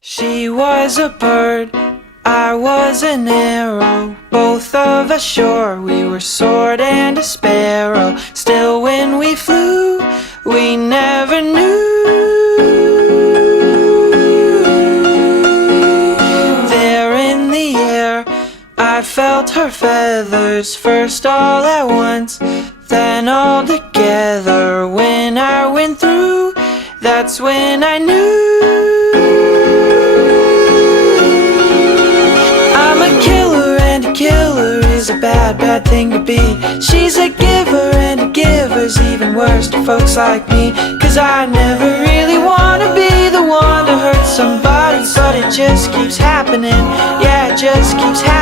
She was a bird, I was an arrow. Both of us sure we were sword and a sparrow. Still when we flew, we never knew. There in the air, I felt her feathers, first all at once, then all together. When I went through, that's when I knew. I'm a killer and a killer is a bad, bad thing to be. She's a giver and a giver's even worse to folks like me. Cause I never really wanna be the one to hurt somebody, but it just keeps happening. Yeah, it just keeps happening.